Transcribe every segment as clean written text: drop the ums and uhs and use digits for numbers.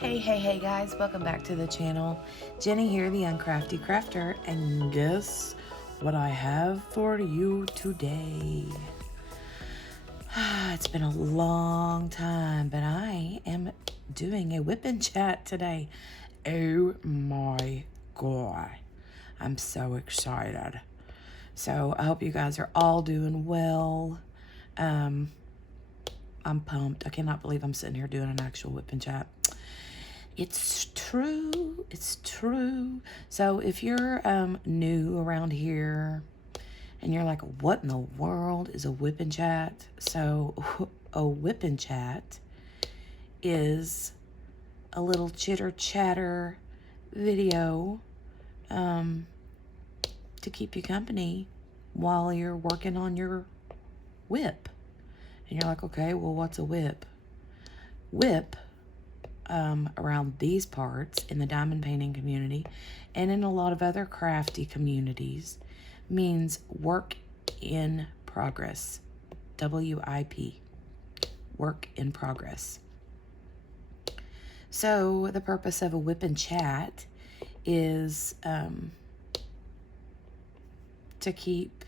Hey guys, welcome back to the channel. Jenny here, the Uncrafty Crafter, and guess what I have for you today? It's been a long time, but I am doing a whip and chat today. Oh my god, I'm so excited. So I hope you guys are all doing well. I'm pumped. I cannot believe I'm sitting here doing an actual whip and chat. It's true. It's true. So if you're new around here and you're like, what in the world is a whip and chat? So a whip and chat is a little chitter chatter video to keep you company while you're working on your whip. And you're like, okay, well, what's a whip? Whip around these parts in the diamond painting community and in a lot of other crafty communities means work in progress. WIP, work in progress. So the purpose of a whip and chat is to keep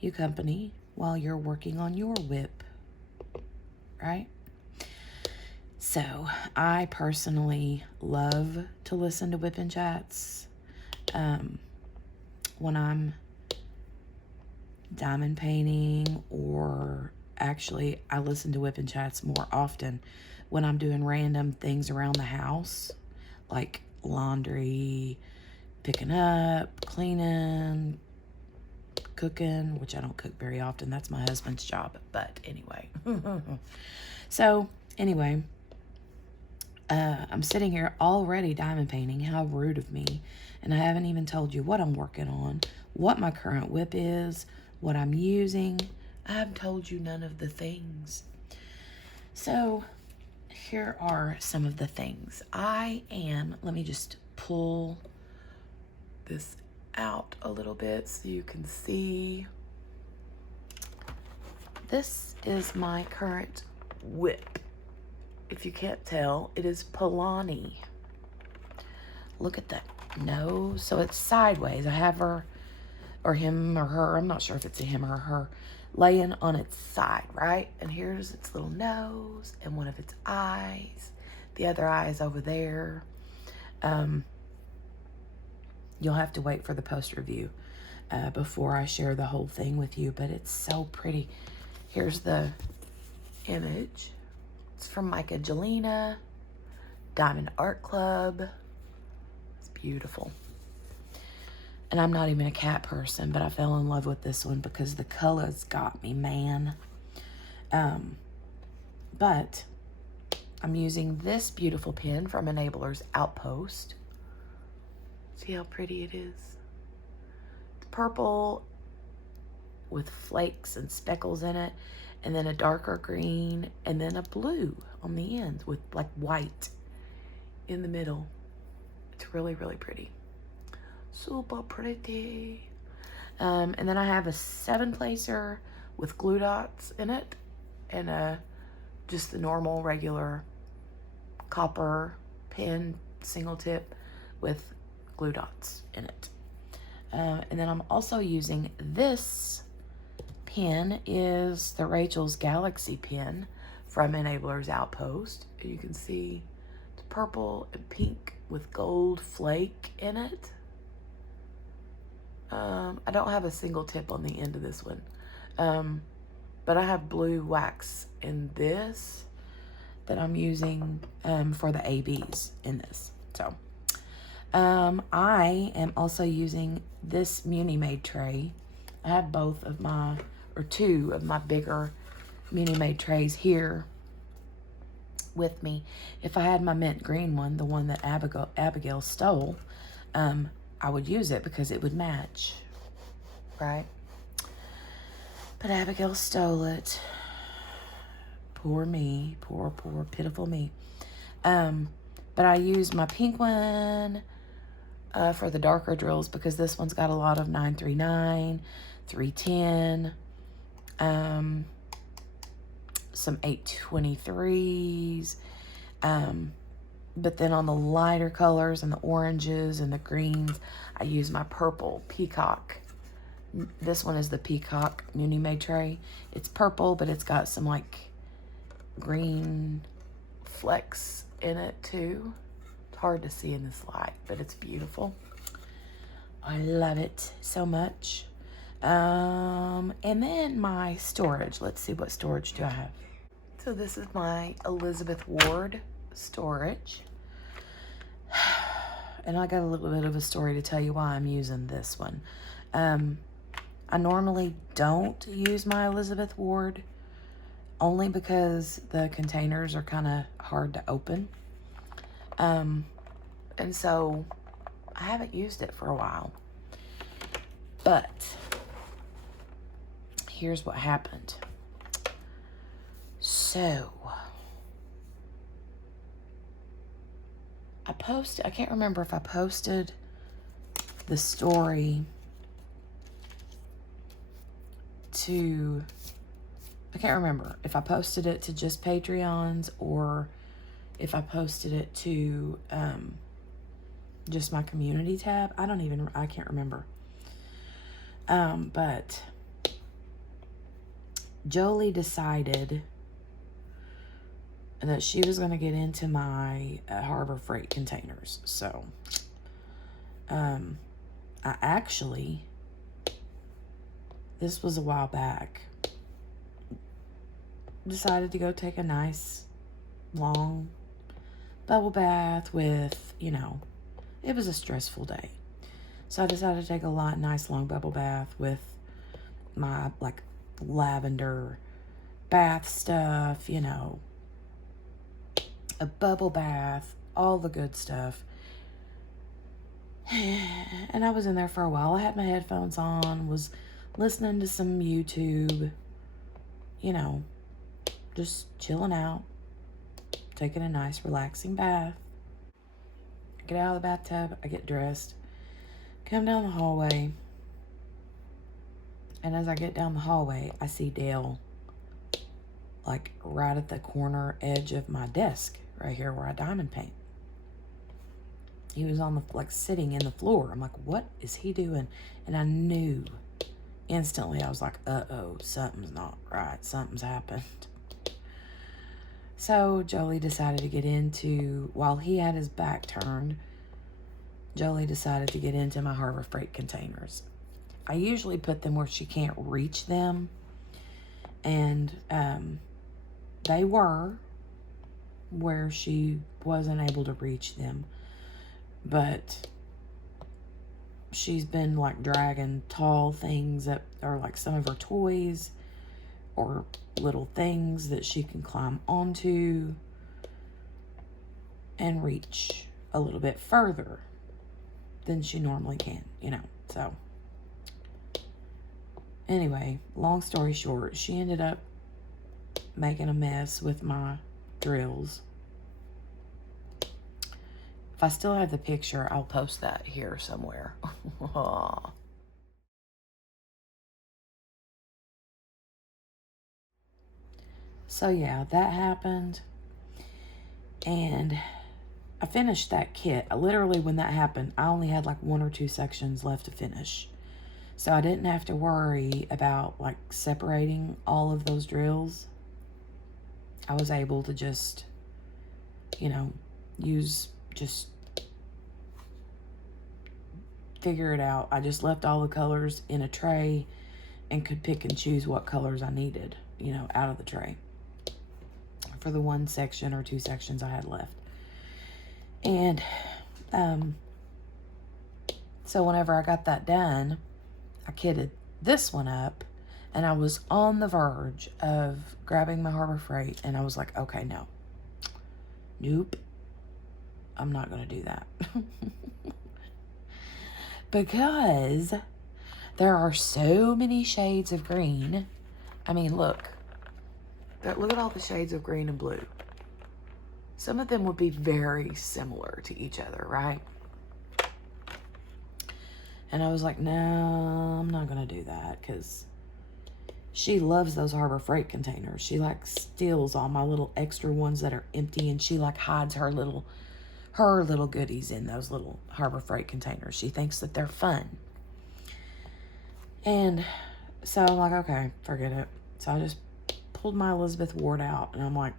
you company while you're working on your whip, right? So I personally love to listen to whip and chats when I'm diamond painting, or actually I listen to whip and chats more often when I'm doing random things around the house, like laundry, picking up, cleaning, cooking, which I don't cook very often. That's my husband's job. But anyway. So anyway, I'm sitting here already diamond painting. How rude of me. And I haven't even told you what I'm working on, what my current whip is, what I'm using. I haven't told you none of the things. So here are some of the things. Let me just pull this out a little bit so you can see. This is my current whip. If you can't tell, it is Polani. Look at that nose. So it's sideways. I have her, or him, or her. I'm not sure if it's a him or her, laying on its side, right? And here's its little nose and one of its eyes. The other eye is over there. You'll have to wait for the post review before I share the whole thing with you, but it's so pretty. Here's the image. It's from Micah Jelena, Diamond Art Club. It's beautiful. And I'm not even a cat person, but I fell in love with this one because the colors got me, man. But I'm using this beautiful pen from Enabler's Outpost. See how pretty it is? It's purple with flakes and speckles in it, and then a darker green, and then a blue on the end with like white in the middle. It's really, really pretty. Super pretty. And then I have a 7-placer with glue dots in it, and just the normal regular copper pen single tip with glue dots in it. And then I'm also using this pen, is the Rachel's Galaxy pen from Enabler's Outpost. You can see it's purple and pink with gold flake in it. I don't have a single tip on the end of this one, but I have blue wax in this that I'm using for the ABs in this. So I am also using this Muni Made tray. I have both of my, or two of my bigger Muni Made trays here with me. If I had my mint green one, the one that Abigail stole, I would use it because it would match, right? But Abigail stole it. Poor me, poor pitiful me. But I use my pink one for the darker drills because this one's got a lot of 939, 310, some 823s, But then on the lighter colors and the oranges and the greens, I use my purple peacock. This one is the peacock Muni Made tray. It's purple, but it's got some like green flecks in it too. It's hard to see in this light, but it's beautiful. I love it so much. And then my storage. Let's see, what storage do I have? So this is my Elizabeth Ward storage. And I got a little bit of a story to tell you why I'm using this one. I normally don't use my Elizabeth Ward only because the containers are kind of hard to open. And so I haven't used it for a while. But here's what happened. So I can't remember if I posted the story to, I can't remember if I posted it to just Patreons or if I posted it to just my community tab. I can't remember. But Jolie decided that she was going to get into my Harbor Freight containers. So, I actually, this was a while back, decided to go take a nice long bubble bath with, it was a stressful day. So I decided to take a nice long bubble bath with my like lavender bath stuff, a bubble bath, all the good stuff. And I was in there for a while. I had my headphones on, was listening to some YouTube, just chilling out, taking a nice relaxing bath. I get out of the bathtub, I get dressed, come down the hallway, and as I get down the hallway, I see Dale like right at the corner edge of my desk, right here where I diamond paint. He was on sitting in the floor. I'm like, what is he doing? And I knew instantly. I was like, uh-oh, something's not right. Something's happened. So Jolie decided to get into, while he had his back turned, Jolie decided to get into my Harbor Freight containers. I usually put them where she can't reach them. And they were where she wasn't able to reach them. But she's been like dragging tall things that are like some of her toys or little things that she can climb onto and reach a little bit further than she normally can, so anyway, long story short, she ended up making a mess with my drills. If I still have the picture, I'll post that here somewhere. So yeah, that happened. And I finished that kit. Literally, when that happened, I only had like 1 or 2 sections left to finish. So I didn't have to worry about like separating all of those drills. I was able to just, figure it out. I just left all the colors in a tray and could pick and choose what colors I needed, out of the tray for the 1 section or 2 sections I had left. And so whenever I got that done, I kitted this one up, and I was on the verge of grabbing my Harbor Freight, and I was like, okay, nope, I'm not going to do that. Because there are so many shades of green. I mean, look at all the shades of green and blue. Some of them would be very similar to each other, right? And I was like, no, I'm not going to do that, because she loves those Harbor Freight containers. She steals all my little extra ones that are empty, and she hides her little her little goodies in those little Harbor Freight containers. She thinks that they're fun. And so I'm like, okay, forget it. So I just pulled my Elizabeth Ward out, and I'm like,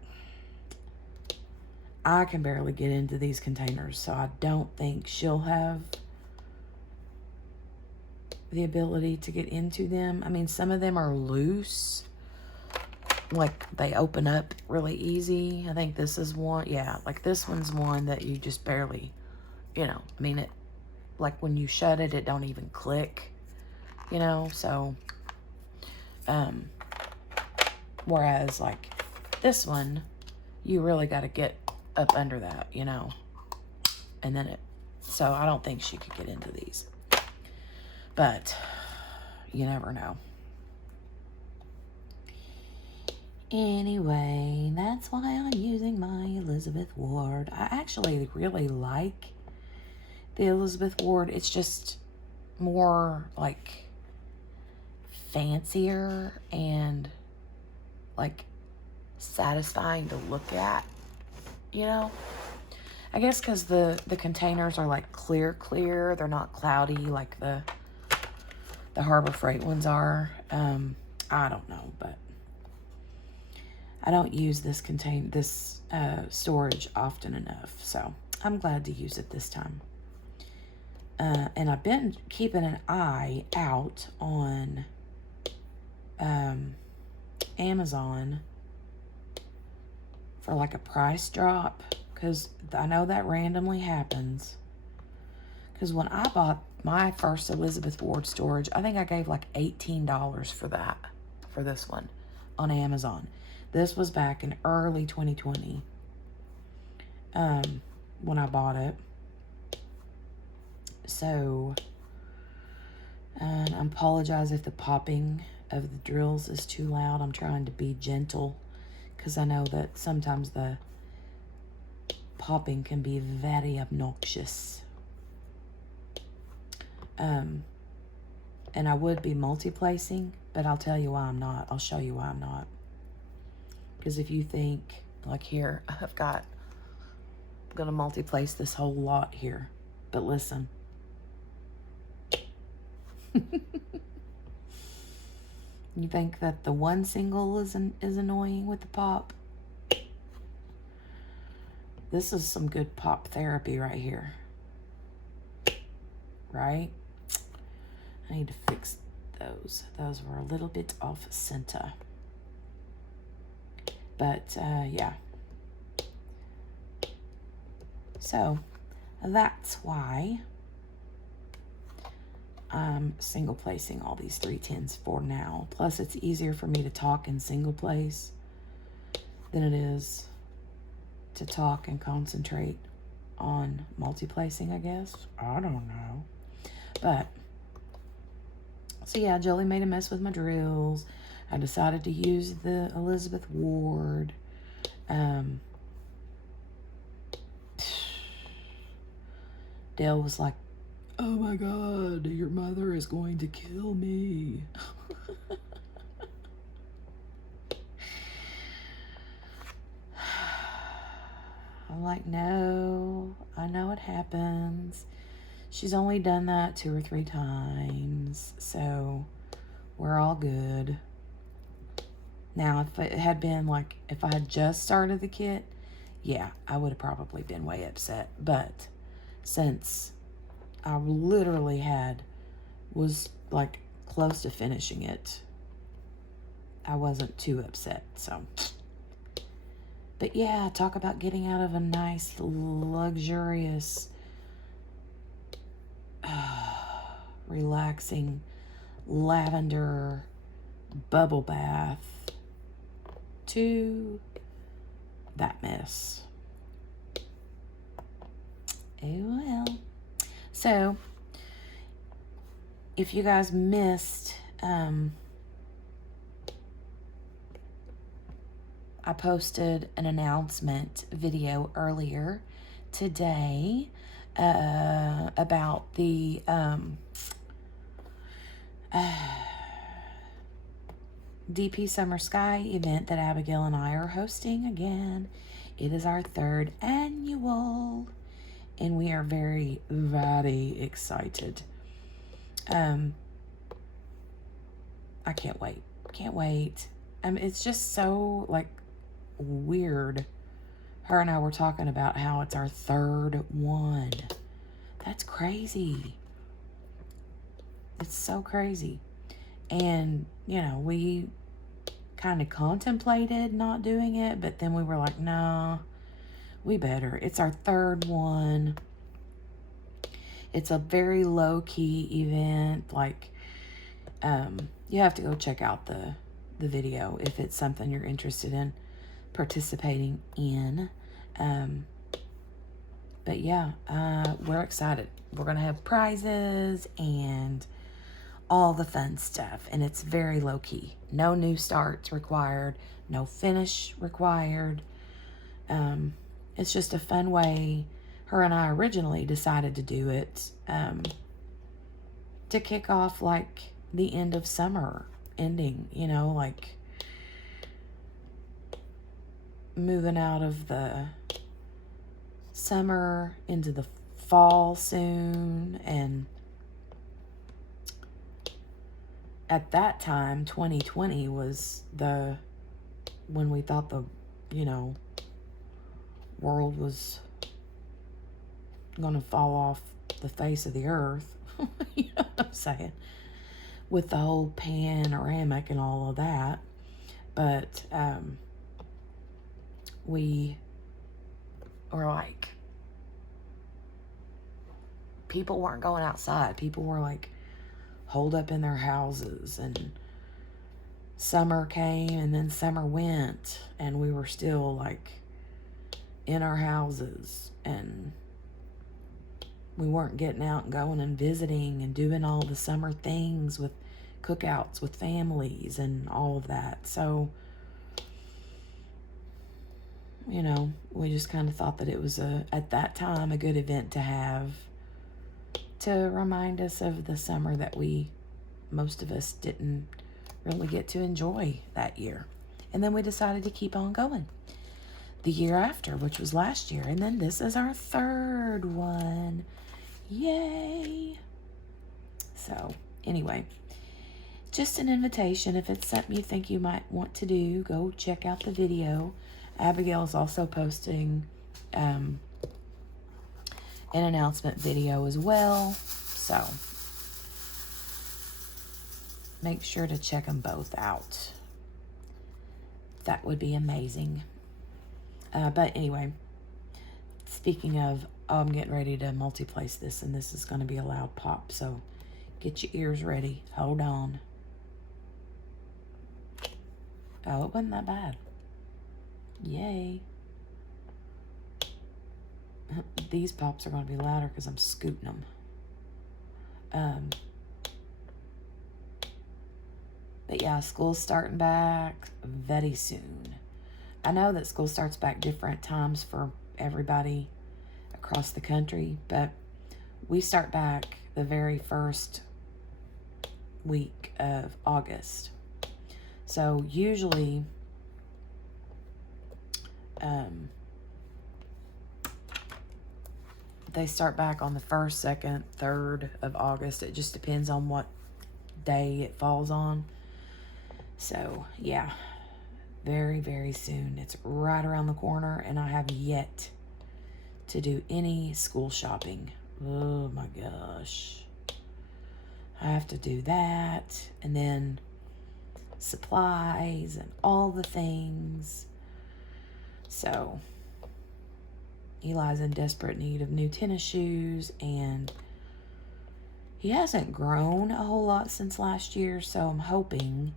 I can barely get into these containers, so I don't think she'll have the ability to get into them. I mean, some of them are loose, like they open up really easy. I think this is one, yeah, like this one's one that you just barely, you know, I mean, it, like when you shut it, it don't even click, you know, so, whereas like this one, you really got to get up under that, you know, and then it, so I don't think she could get into these, but you never know. Anyway, that's why I'm using my Elizabeth Ward. I actually really like the Elizabeth Ward. It's just more like fancier and like satisfying to look at, you know? I guess because the containers are like clear. They're not cloudy like the Harbor Freight ones are. I don't know, but I don't use this storage often enough, so I'm glad to use it this time. And I've been keeping an eye out on Amazon for like a price drop, because I know that randomly happens. Because when I bought my first Elizabeth Ward storage, I think I gave like $18 for that, for this one on Amazon. This was back in early 2020 when I bought it. So, I apologize if the popping of the drills is too loud. I'm trying to be gentle because I know that sometimes the popping can be very obnoxious. And I would be multi-placing, but I'll tell you why I'm not. I'll show you why I'm not. Because if you think, like here, I'm going to multi-place this whole lot here. But listen. You think that the one single is annoying with the pop? This is some good pop therapy right here. Right? I need to fix those. Those were a little bit off center. But, yeah. So, that's why I'm single placing all these 310s for now. Plus, it's easier for me to talk in single place than it is to talk and concentrate on multi-placing, I guess. I don't know. But, so yeah, Jolie made a mess with my drills. I decided to use the Elizabeth Ward. Dale was like, oh my God, your mother is going to kill me. I'm like, no, I know it happens. She's only done that 2 or 3 times, so we're all good. Now, if it had been like, if I had just started the kit, yeah, I would have probably been way upset. But since I literally was like close to finishing it, I wasn't too upset, so. But yeah, talk about getting out of a nice, luxurious, relaxing lavender bubble bath to that mess. Oh well. So, if you guys missed, I posted an announcement video earlier today about the DP Summer Sky event that Abigail and I are hosting again. It is our 3rd annual. and we are very, very excited. I can't wait. Can't wait. It's just so, like, weird. Her and I were talking about how it's our third one. That's crazy. It's so crazy. And, you know, we kind of contemplated not doing it, but then we were like, no, we better. It's our third one. It's a very low-key event. Like, you have to go check out the video if it's something you're interested in participating in. But yeah, we're excited. We're going to have prizes and all the fun stuff. And it's very low-key. No new starts required. No finish required. It's just a fun way. Her and I originally decided to do it to kick off, like, the end of summer ending, you know, like moving out of the summer into the fall soon. And at that time, 2020 was when we thought the, you know, world was gonna fall off the face of the earth. You know what I'm saying? With the whole panoramic and all of that. But we were like, people weren't going outside. People were like holed up in their houses, and summer came and then summer went, and we were still like in our houses, and we weren't getting out and going and visiting and doing all the summer things with cookouts with families and all of that. So, you know, we just kind of thought that it was at that time a good event to have to remind us of the summer that most of us didn't really get to enjoy that year. And then we decided to keep on going the year after, which was last year. And then this is our third one. Yay. So anyway, just an invitation. If it's something you think you might want to do, go check out the video. Abigail's also posting an announcement video as well. So make sure to check them both out. That would be amazing. But anyway, speaking of, I'm getting ready to multi-place this, and this is going to be a loud pop. So get your ears ready. Hold on. Oh, it wasn't that bad. Yay. These pops are going to be louder because I'm scooting them. But yeah, school's starting back very soon. I know that school starts back different times for everybody across the country, but we start back the very first week of August. So usually they start back on the 1st, 2nd, 3rd of August. It just depends on what day it falls on. So yeah, very, very soon. It's right around the corner, and I have yet to do any school shopping. Oh my gosh. I have to do that, and then supplies and all the things. So Eli's in desperate need of new tennis shoes, and he hasn't grown a whole lot since last year, so I'm hoping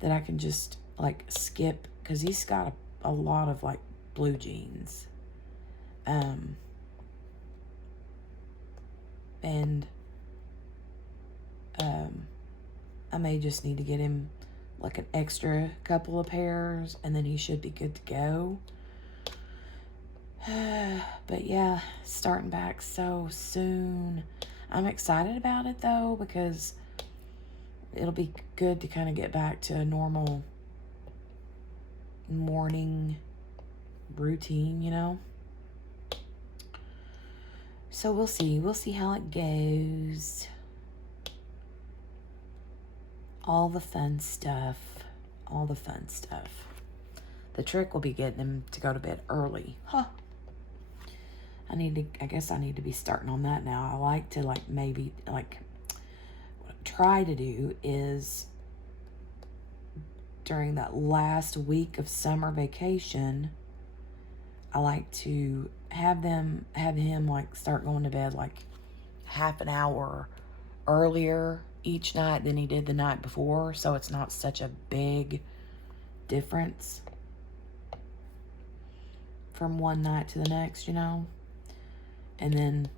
that I can just like skip, because he's got a lot of like blue jeans. I may just need to get him like an extra couple of pairs, and then he should be good to go. But yeah, starting back so soon. I'm excited about it though, because it'll be good to kind of get back to a normal morning routine, you know? So we'll see. We'll see how it goes. All the fun stuff. All the fun stuff. The trick will be getting him to go to bed early. Huh. I guess I need to be starting on that now. I like to maybe what I try to do is during that last week of summer vacation, I like to have him start going to bed half an hour earlier each night than he did the night before, so it's not such a big difference from one night to the next, you know. And then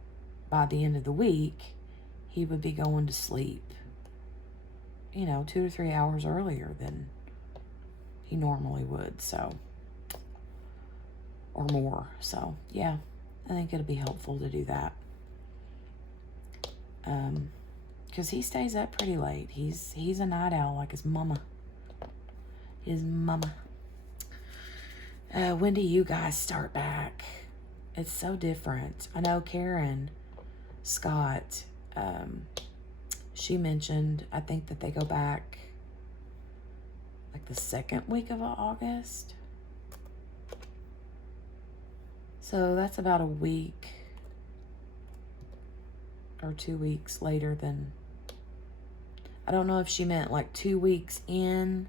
by the end of the week, he would be going to sleep, 2 to 3 hours earlier than he normally would, so, or more. So yeah, I think it'll be helpful to do that. Because he stays up pretty late. He's a night owl like his mama. When do you guys start back? It's so different. I know Karen Scott, she mentioned, I think that they go back the second week of August. So that's about a week or 2 weeks later than, I don't know if she meant 2 weeks in,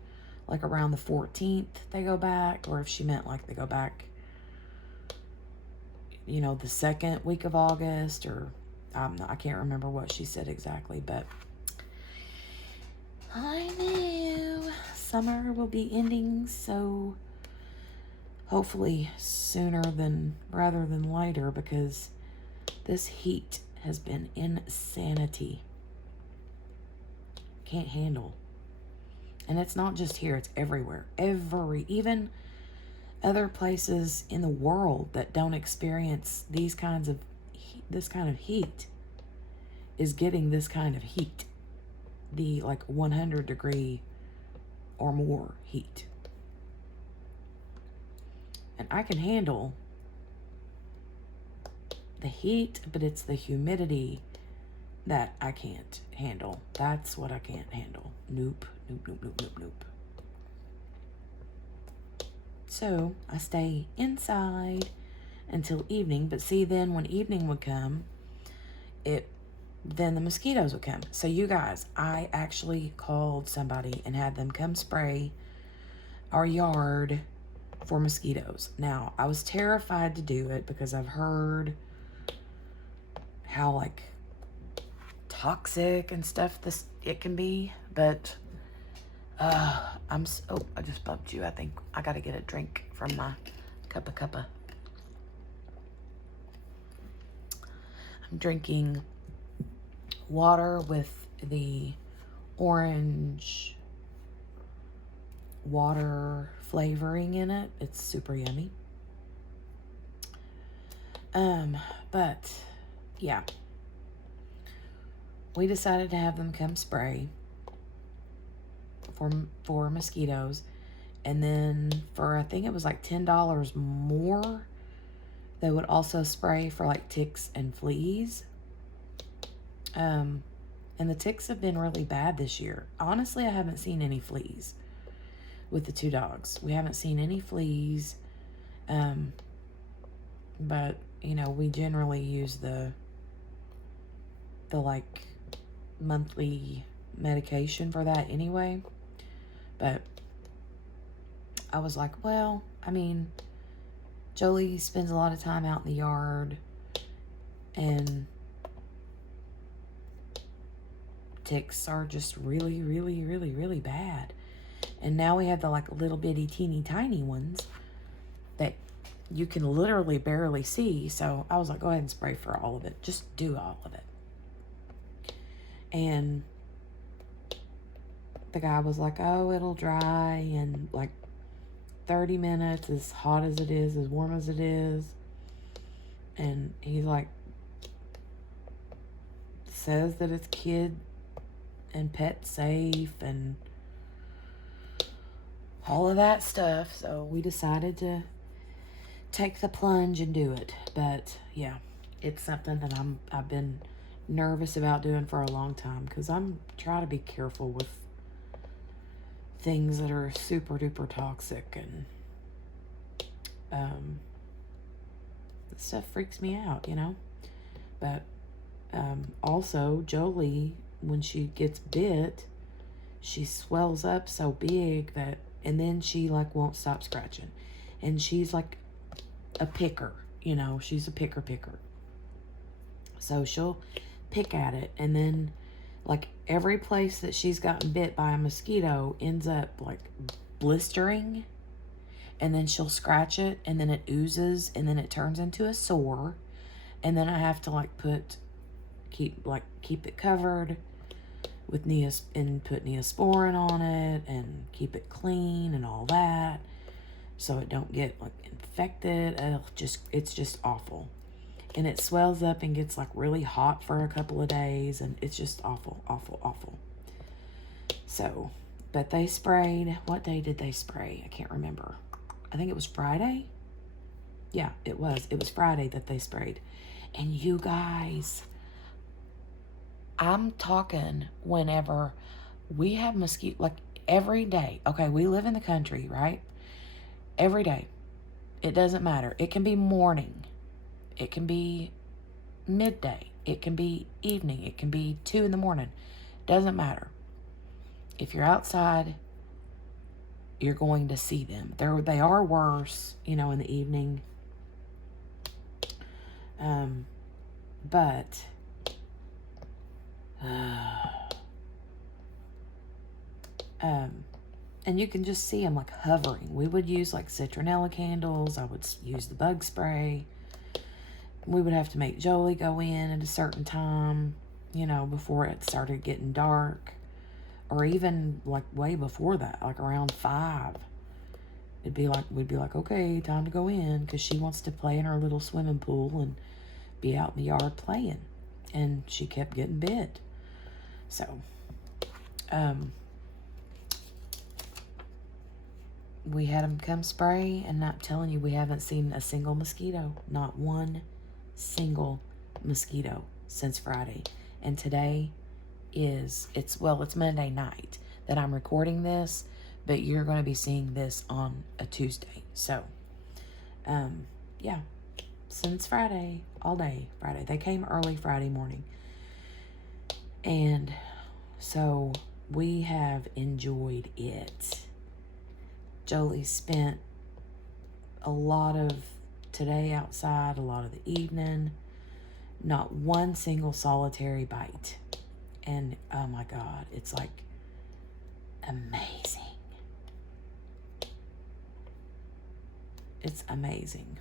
around the 14th they go back, or if she meant they go back, the second week of August, or I can't remember what she said exactly, but I know summer will be ending, so hopefully sooner rather than later, because this heat has been insanity. Can't handle. And it's not just here, it's everywhere. Even other places in the world that don't experience this kind of heat is getting this kind of heat. The 100 degree or more heat. And I can handle the heat, but it's the humidity that I can't handle. That's what I can't handle. Nope. So I stay inside until evening, but see, then when evening would come, then the mosquitoes would come. So you guys, I actually called somebody and had them come spray our yard for mosquitoes. Now, I was terrified to do it because I've heard how toxic and stuff it can be, but I just bumped you. I think I gotta get a drink from my cuppa. I'm drinking water with the orange water flavoring in it. It's super yummy. But yeah, we decided to have them come spray for mosquitoes, and then for, I think it was $10 more, they would also spray for ticks and fleas. And the ticks have been really bad this year. Honestly, I haven't seen any fleas with the 2 dogs. We haven't seen any fleas. But we generally use the monthly medication for that anyway. But I was well, Jolie spends a lot of time out in the yard, and ticks are just really, really, really, really bad. And now we have the little bitty teeny tiny ones that you can literally barely see. So I was go ahead and spray for all of it. Just do all of it. And the guy was oh, it'll dry in 30 minutes, as hot as it is, as warm as it is. And he's says that it's kid and pet safe and all of that stuff. So we decided to take the plunge and do it. But yeah, it's something that I've been nervous about doing for a long time, because I'm trying to be careful with things that are super duper toxic, and this stuff freaks me out, you know. But also Jolie, when she gets bit, she swells up so big that, and then she like won't stop scratching, and she's like a picker, you know, she's a picker. So she'll pick at it, and then like every place that she's gotten bit by a mosquito ends up like blistering, and then she'll scratch it, and then it oozes, and then it turns into a sore, and then I have to like keep it covered with and put Neosporin on it, and keep it clean and all that, so it don't get like infected. It's just awful. And it swells up and gets like really hot for a couple of days, and it's just awful. So, but they sprayed. What day did they spray? I can't remember. I think it was Friday. Yeah, it was. It was Friday that they sprayed. And you guys, I'm talking whenever we have mosquito, like every day. Okay, we live in the country, right? Every day. It doesn't matter. It can be morning. It can be midday. It can be evening. It can be 2 in the morning. Doesn't matter. If you're outside, you're going to see them. They are worse, you know, in the evening. But and you can just see them like hovering. We would use like citronella candles. I would use the bug spray. We would have to make Jolie go in at a certain time, you know, before it started getting dark, or even like way before that, like around 5. We'd be like, okay, time to go in, because she wants to play in her little swimming pool and be out in the yard playing. And she kept getting bit. So, we had them come spray, and I'm telling you, we haven't seen a single mosquito. Not one single mosquito since Friday. And today it's Monday night that I'm recording this, but you're going to be seeing this on a Tuesday. So, yeah, since Friday, all day Friday. They came early Friday morning. And so we have enjoyed it. Jolie spent a lot of today outside, a lot of the evening, not one single solitary bite. And oh my God, it's like amazing. It's amazing.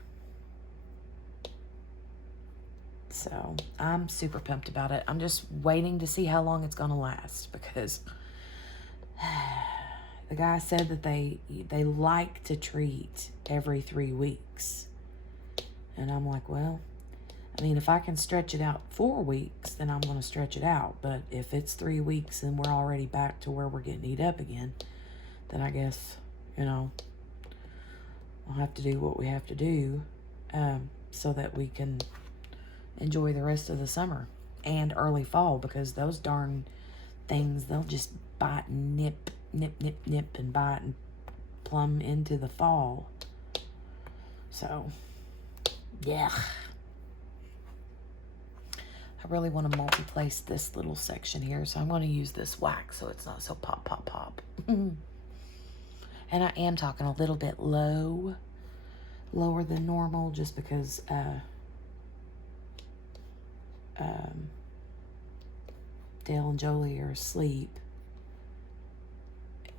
So I'm super pumped about it. I'm just waiting to see how long it's gonna last, because the guy said that they like to treat every 3 weeks. And I'm like, well, I mean, if I can stretch it out 4 weeks, then I'm going to stretch it out. But if it's 3 weeks and we're already back to where we're getting eat up again, then I guess, you know, we'll have to do what we have to do, so that we can enjoy the rest of the summer and early fall, because those darn things, they'll just bite and nip, and bite and plumb into the fall. So, yeah. I really want to multi-place this little section here, so I'm going to use this wax so it's not so pop. And I am talking a little bit lower than normal, just because Dale and Jolie are asleep,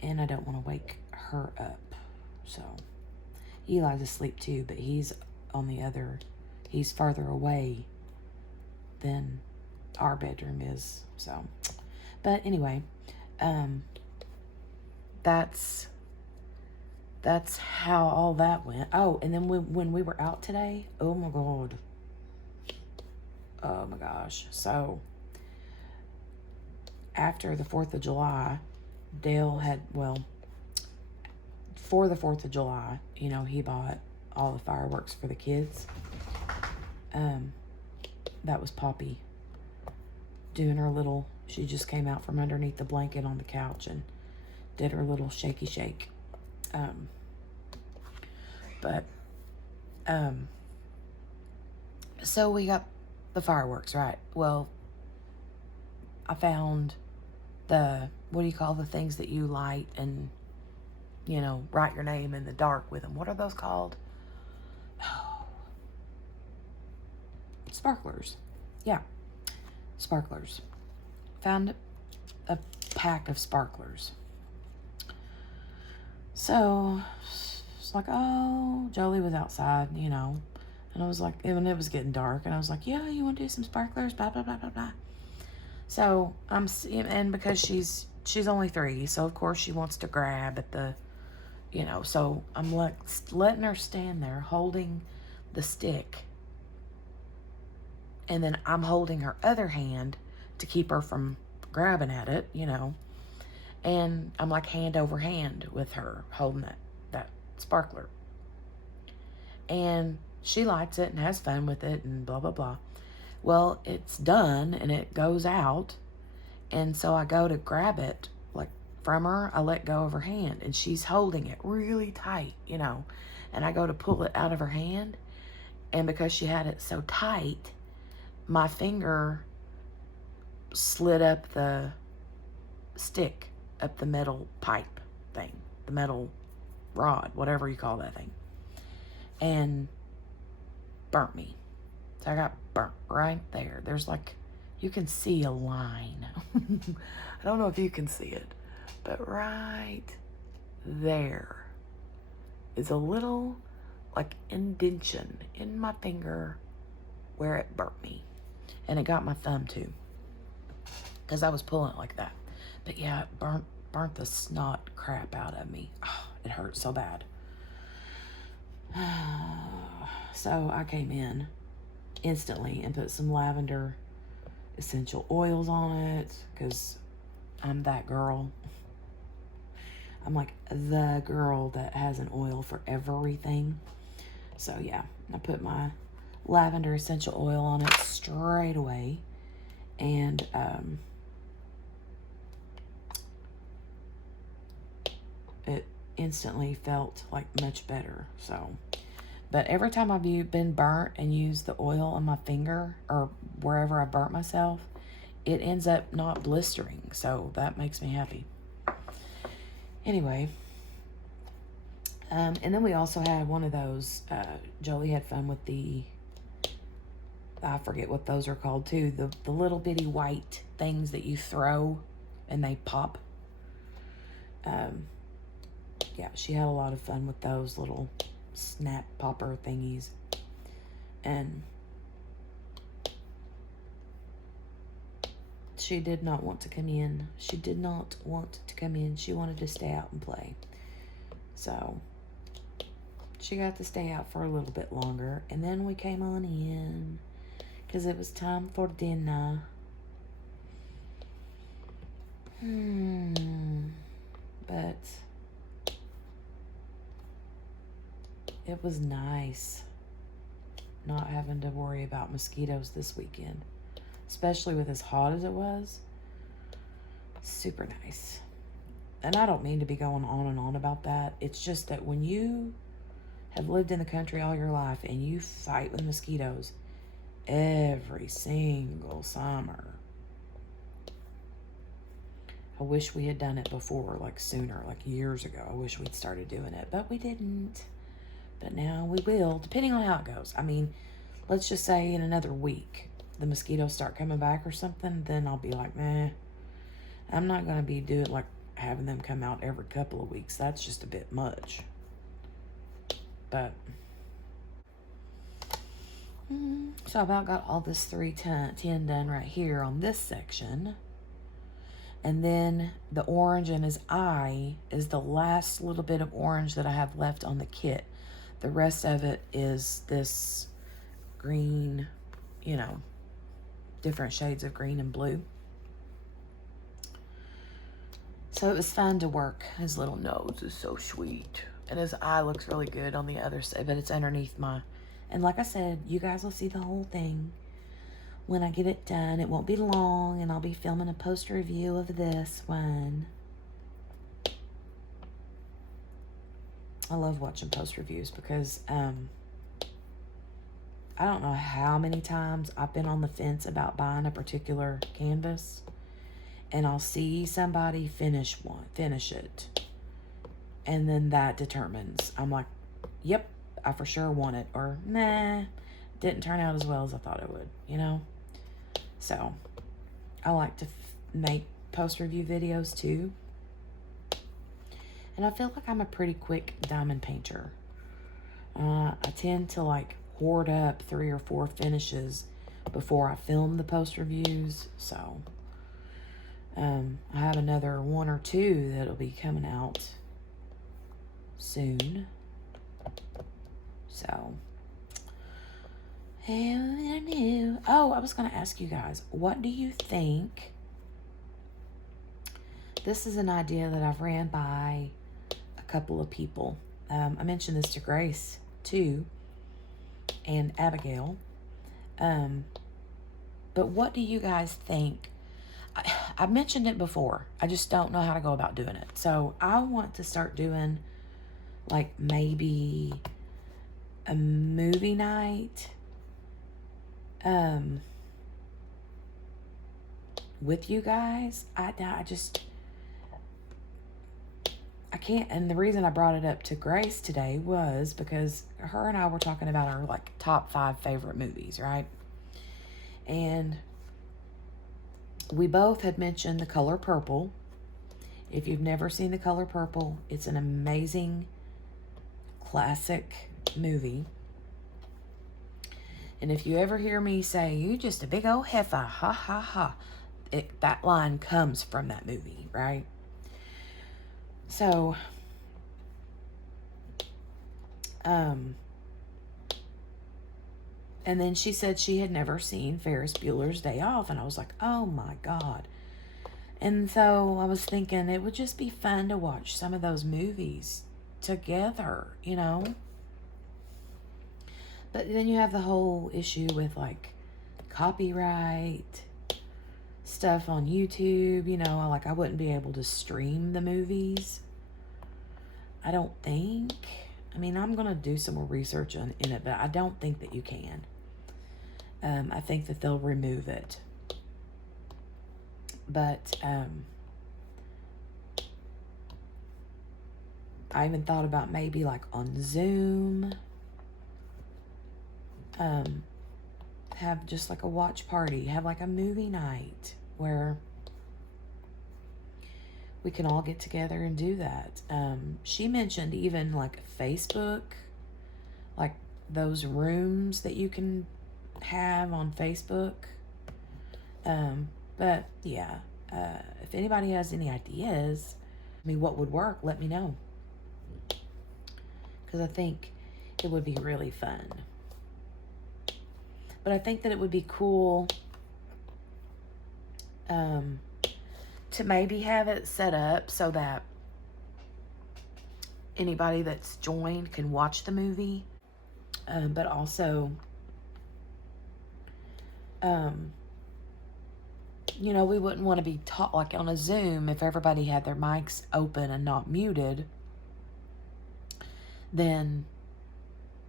and I don't want to wake her up. So Eli's asleep too, but he's farther away than our bedroom is. So, but anyway, that's how all that went. Oh, and then when we were out today, oh my God. Oh my gosh. So after the 4th of July, Dale had, for the 4th of July, you know, he bought all the fireworks for the kids. That was Poppy doing her little, she just came out from underneath the blanket on the couch and did her little shaky shake. So we got the fireworks, right? Well, I found the, what do you call the things that you light and, you know, write your name in the dark with them? What are those called? Oh, sparklers. Yeah, sparklers. Found a pack of sparklers. So it's like, oh, Jolie was outside, you know, and I was like, when it was getting dark, and I was like, yeah, you want to do some sparklers, blah blah blah blah blah. So and because she's only 3, so of course she wants to grab at the, you know, so I'm like letting her stand there holding the stick, and then I'm holding her other hand to keep her from grabbing at it, you know. And I'm like hand over hand with her holding that sparkler. And she likes it and has fun with it and blah, blah, blah. Well, it's done and it goes out. And so I go to grab it like from her. I let go of her hand and she's holding it really tight, you know. And I go to pull it out of her hand. And because she had it so tight, my finger slid up the stick, up the metal pipe thing, the metal rod, whatever you call that thing, and burnt me. So I got burnt right there. There's like, you can see a line. I don't know if you can see it, but right there is a little like indentation in my finger where it burnt me. And it got my thumb too, because I was pulling it like that. But yeah, it burnt the snot crap out of me. Oh, it hurt so bad. So I came in instantly and put some lavender essential oils on it, because I'm that girl. I'm like the girl that has an oil for everything. So yeah, I put my lavender essential oil on it straight away. And it instantly felt like much better. So, but every time I've been burnt and used the oil on my finger or wherever I burnt myself, it ends up not blistering. So that makes me happy. Anyway, and then we also had one of those, Jolie had fun with the, I forget what those are called too, the little bitty white things that you throw and they pop. Yeah, she had a lot of fun with those little snap popper thingies. And she did not want to come in. She did not want to come in. She wanted to stay out and play. So she got to stay out for a little bit longer. And then we came on in because it was time for dinner. But it was nice not having to worry about mosquitoes this weekend, especially with as hot as it was. Super nice. And I don't mean to be going on and on about that. It's just that when you have lived in the country all your life and you fight with mosquitoes every single summer, I wish we had done it before, like sooner, like years ago. I wish we'd started doing it, but we didn't. But now we will, depending on how it goes. I mean, let's just say in another week, the mosquitoes start coming back or something, then I'll be like, meh. I'm not going to be doing like having them come out every couple of weeks. That's just a bit much. But, so I about got all this 310 done right here on this section. And then the orange in his eye is the last little bit of orange that I have left on the kit. The rest of it is this green, you know, different shades of green and blue. So it was fun to work. His little nose is so sweet. And his eye looks really good on the other side, but it's underneath my, and like I said, you guys will see the whole thing when I get it done. It won't be long, and I'll be filming a post review of this one. I love watching post reviews because I don't know how many times I've been on the fence about buying a particular canvas, and I'll see somebody finish it, and then that determines, I'm like, yep, I for sure want it, or nah, didn't turn out as well as I thought it would, you know? So I like to make post review videos too. And I feel like I'm a pretty quick diamond painter. I tend to like hoard up 3 or 4 finishes before I film the post reviews. So I have another 1 or 2 that'll be coming out soon. So, oh, I was going to ask you guys, what do you think? This is an idea that I've ran by a couple of people. I mentioned this to Grace too, and Abigail. But what do you guys think? I've mentioned it before. I just don't know how to go about doing it. So I want to start doing like maybe a movie night with you guys. I can't, and the reason I brought it up to Grace today was because her and I were talking about our like top 5 favorite movies, right? And we both had mentioned The Color Purple. If you've never seen The Color Purple, it's an amazing classic movie. And if you ever hear me say, "You just a big old heifer, ha ha ha," that line comes from that movie, right? So, and then she said she had never seen Ferris Bueller's Day Off, and I was like, oh my God. And so I was thinking it would just be fun to watch some of those movies together, you know? But then you have the whole issue with like copyright stuff on YouTube, you know, like I wouldn't be able to stream the movies. I don't think. I mean, I'm going to do some more research in it, but I don't think that you can. I think that they'll remove it. But I even thought about maybe like on Zoom, have just like a watch party, have like a movie night where we can all get together and do that. She mentioned even like Facebook, like those rooms that you can have on Facebook. But yeah, if anybody has any ideas, I mean, what would work, let me know. Because I think it would be really fun. But I think that it would be cool to maybe have it set up so that anybody that's joined can watch the movie. But also, you know, we wouldn't want to be taught like on a Zoom if everybody had their mics open and not muted. Then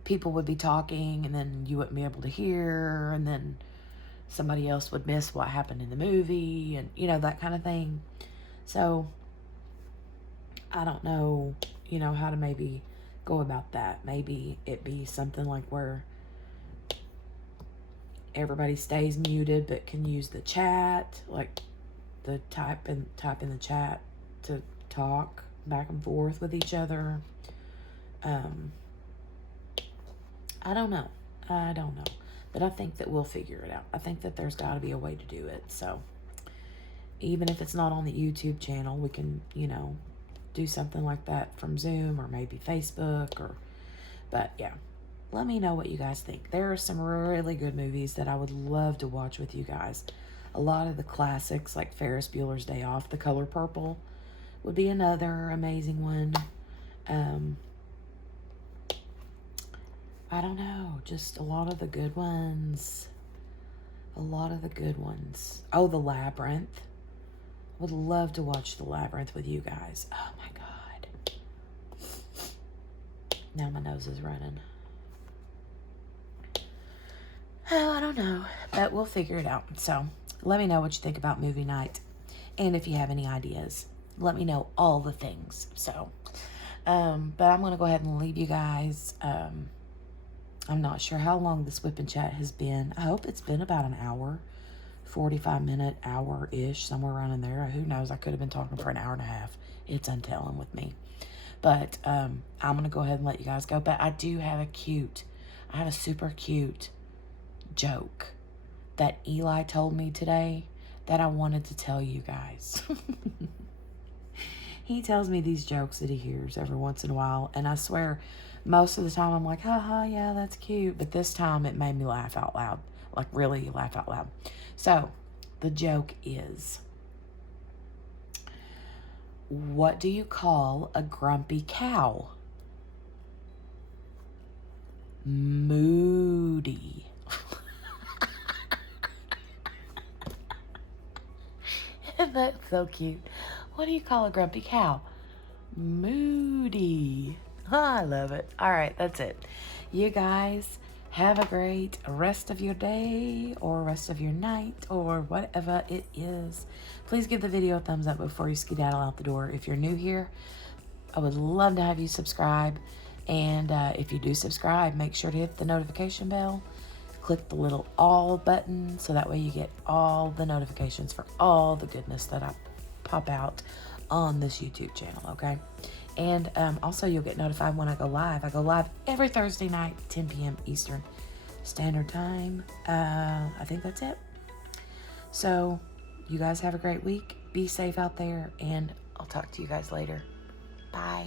people would be talking and then you wouldn't be able to hear, and then somebody else would miss what happened in the movie, and you know, that kind of thing. So I don't know, you know, how to maybe go about that. Maybe it be something like where everybody stays muted but can use the chat, like the type in the chat to talk back and forth with each other. I don't know. But I think that we'll figure it out. I think that there's got to be a way to do it. So even if it's not on the YouTube channel, we can, you know, do something like that from Zoom or maybe Facebook but yeah, let me know what you guys think. There are some really good movies that I would love to watch with you guys. A lot of the classics like Ferris Bueller's Day Off, The Color Purple would be another amazing one. I don't know, just a lot of the good ones. A lot of the good ones. Oh, The Labyrinth. Would love to watch The Labyrinth with you guys. Oh my God. Now my nose is running. Oh, I don't know, but we'll figure it out. So let me know what you think about movie night. And if you have any ideas, let me know all the things. So, but I'm going to go ahead and leave you guys. I'm not sure how long this whip and chat has been. I hope it's been about an hour, 45-minute, hour-ish, somewhere around in there. Who knows? I could have been talking for an hour and a half. It's untelling with me. But I'm going to go ahead and let you guys go. But I do have I have a super cute joke that Eli told me today that I wanted to tell you guys. He tells me these jokes that he hears every once in a while, and I swear most of the time I'm like, haha, yeah, that's cute. But this time it made me laugh out loud, like really laugh out loud. So the joke is, what do you call a grumpy cow? Moody. That's so cute. What do you call a grumpy cow? Moody. I love it. All right, that's it. You guys have a great rest of your day or rest of your night or whatever it is. Please give the video a thumbs up before you skedaddle out the door. If you're new here, I would love to have you subscribe. And if you do subscribe, make sure to hit the notification bell. Click the little all button so that way you get all the notifications for all the goodness that I pop out on this YouTube channel, okay? And also you'll get notified when I go live. I go live every Thursday night, 10 p.m. Eastern Standard Time. I think that's it. So you guys have a great week. Be safe out there, and I'll talk to you guys later. Bye.